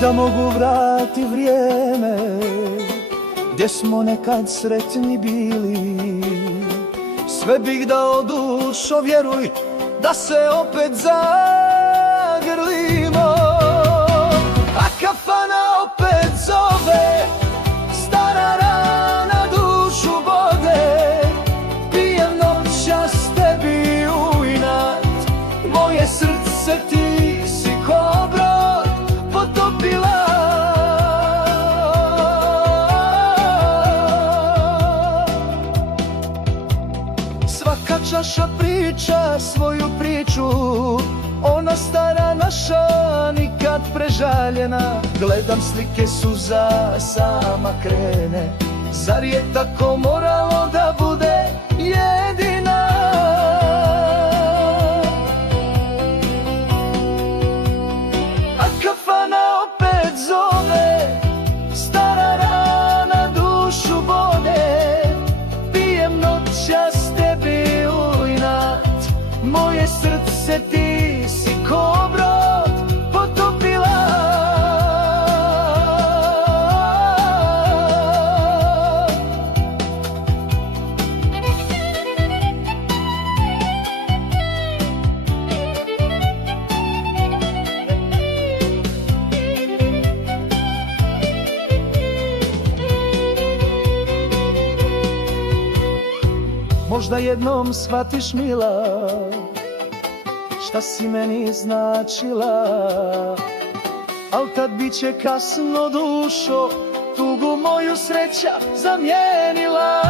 Da mogu vrati vrijeme gdje smo nekad sretni bili, sve bih dao dušo, vjeruj, da se opet zagrlimo. A kafana opet zove, stara rana dušu bode, pijem noćas tebi u inat, moje srce ti si ko brod potopila. Svaka čaša priča svoju priču, ona stara naša nikad prežaljena. Gledam slike, suza sama krene, zar je tako moralo da bude jedina? A kafana opet zove, stara rana dušu bode, pijem noćas tebi u inat, moje srce ti si ko brod potopila. Možda jednom shvatiš, mila, šta si meni značila, al tad bit će kasno, dušo, tugu moju sreća zamijenila.